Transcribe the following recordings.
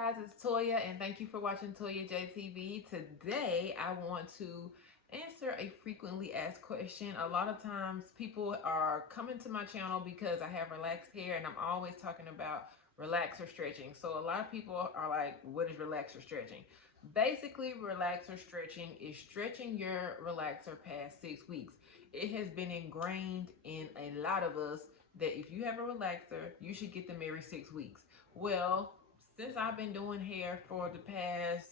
guys, it's Toya and thank you for watching ToyaJTV. Today I want to answer a frequently asked question. A lot of times people are coming to my channel because I have relaxed hair and I'm always talking about relaxer stretching. So a lot of people are like, what is relaxer stretching? Basically, relaxer stretching is stretching your relaxer past 6 weeks. It has been ingrained in a lot of us that if you have a relaxer, you should get them every 6 weeks. Well, since I've been doing hair for the past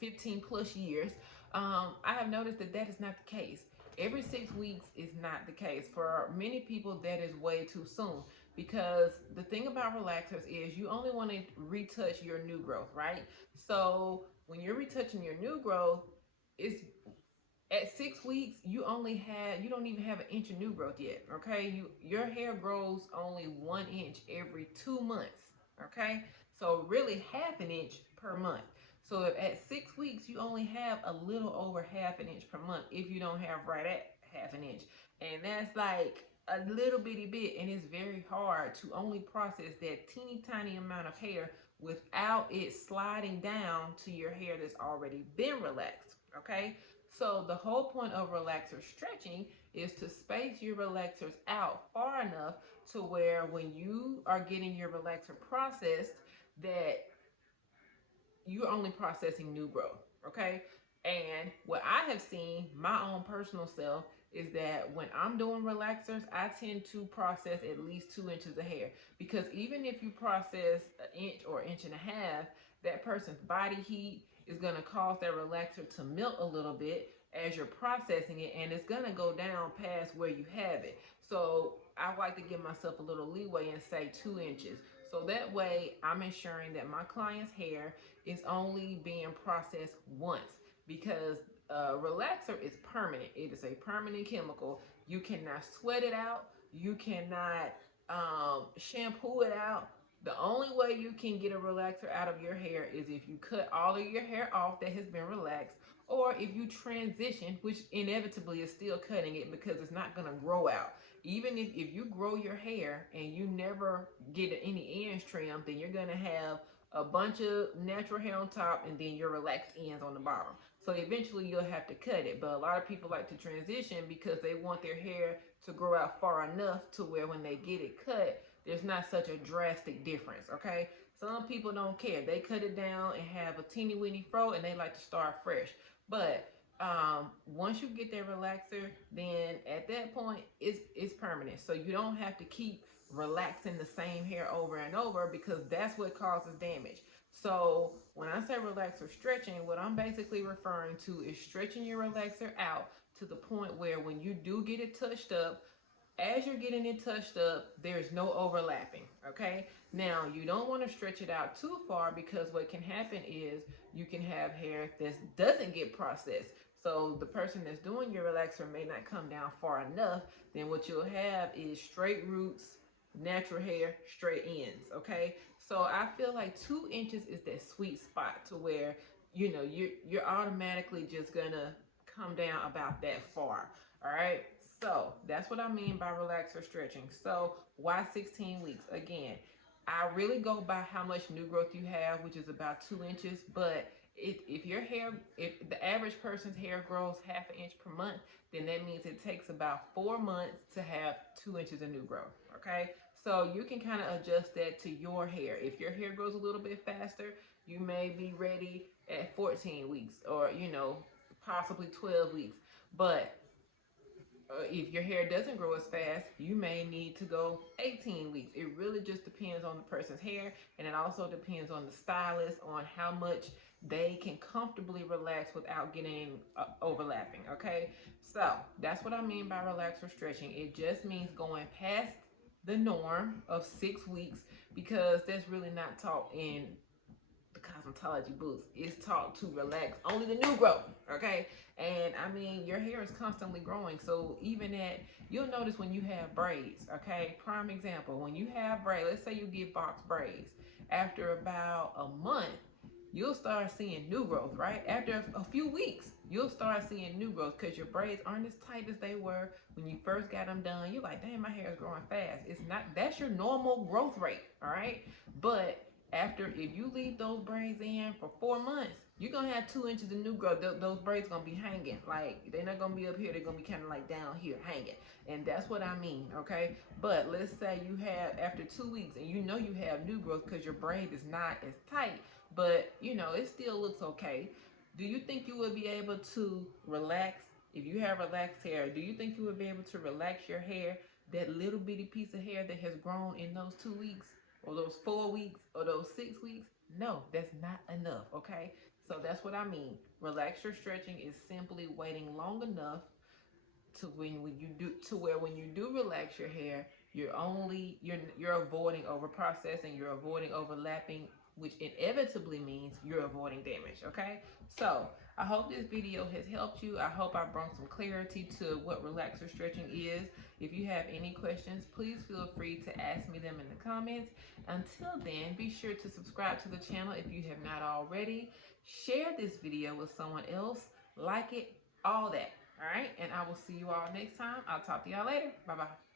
15 plus years, I have noticed that that is not the case. Every 6 weeks is not the case. For many people, that is way too soon because the thing about relaxers is you only want to retouch your new growth, right? So when you're retouching your new growth, it's at 6 weeks you don't even have an inch of new growth yet. Okay, your hair grows only 1 inch every 2 months. Okay, so really half an inch per month. So if at 6 weeks you only have a little over half an inch per month, if you don't have right at half an inch, and that's like a little bitty bit, and it's very hard to only process that teeny tiny amount of hair without it sliding down to your hair that's already been relaxed. Okay, so the whole point of relaxer stretching is to space your relaxers out far enough to where when you are getting your relaxer processed, that you're only processing new growth. Okay, and what I have seen my own personal self is that when I'm doing relaxers, I tend to process at least 2 inches of hair, because even if you process an inch or inch and a half, that person's body heat is going to cause that relaxer to melt a little bit as you're processing it, and it's going to go down past where you have it. So I like to give myself a little leeway and say 2 inches, so that way I'm ensuring that my client's hair is only being processed once, because relaxer is permanent. It is a permanent chemical. You cannot sweat it out. You cannot shampoo it out. The only way you can get a relaxer out of your hair is if you cut all of your hair off that has been relaxed, or if you transition, which inevitably is still cutting it because it's not going to grow out. Even if you grow your hair and you never get any ends trimmed, then you're going to have a bunch of natural hair on top and then your relaxed ends on the bottom. So eventually you'll have to cut it. But a lot of people like to transition because they want their hair to grow out far enough to where when they get it cut, there's not such a drastic difference. Okay, some people don't care. They cut it down and have a teeny weeny fro and they like to start fresh. But once you get that relaxer, then at that point it's permanent. So you don't have to keep relaxing the same hair over and over, because that's what causes damage. So when I say relaxer stretching, what I'm basically referring to is stretching your relaxer out to the point where when you do get it touched up, as you're getting it touched up, there's no overlapping. Okay, now you don't want to stretch it out too far, because what can happen is you can have hair that doesn't get processed. So the person that's doing your relaxer may not come down far enough. Then what you'll have is straight roots, natural hair, straight ends. Okay, so I feel like 2 inches is that sweet spot to where you're automatically just gonna come down about that far. All right, so that's what I mean by relaxer stretching. So why 16 weeks? Again, I really go by how much new growth you have, which is about 2 inches. But if the average person's hair grows half an inch per month, then that means it takes about 4 months to have 2 inches of new growth. Okay, so you can kind of adjust that to your hair. If your hair grows a little bit faster, you may be ready at 14 weeks, or possibly 12 weeks. But if your hair doesn't grow as fast, you may need to go 18 weeks. It really just depends on the person's hair, and it also depends on the stylist, on how much they can comfortably relax without getting overlapping. Okay, so that's what I mean by relaxer stretching. It just means going past the norm of 6 weeks, because that's really not taught in the cosmetology booths. It's taught to relax only the new growth. Okay, and I mean, your hair is constantly growing. So even you'll notice when you have braids. Okay, prime example, when you have braids, let's say you get box braids, after about a month you'll start seeing new growth. Right after a few weeks you'll start seeing new growth, because your braids aren't as tight as they were when you first got them done. You're like, damn, my hair is growing fast. It's not. That's your normal growth rate. All right, but After, if you leave those braids in for 4 months, you're gonna have 2 inches of new growth. Those braids gonna be hanging. Like, they're not gonna be up here, they're gonna be kind of like down here hanging. And that's what I mean, okay? But let's say you have, after 2 weeks, and you know you have new growth because your braid is not as tight, but you know it still looks okay. Do you think you would be able to relax? If you have relaxed hair, do you think you would be able to relax your hair, that little bitty piece of hair that has grown in those 2 weeks, or those 4 weeks, or those 6 weeks? No, that's not enough, okay? So that's what I mean. Relax your stretching is simply waiting long enough to when you do, to where when you do relax your hair, you're avoiding over processing, you're avoiding overlapping, which inevitably means you're avoiding damage. Okay, so I hope this video has helped you. I hope I brought some clarity to what relaxer stretching is. If you have any questions, please feel free to ask me them in the comments. Until then, be sure to subscribe to the channel if you have not already. Share this video with someone else, like it, all that. All right, and I will see you all next time. I'll talk to y'all later. Bye bye.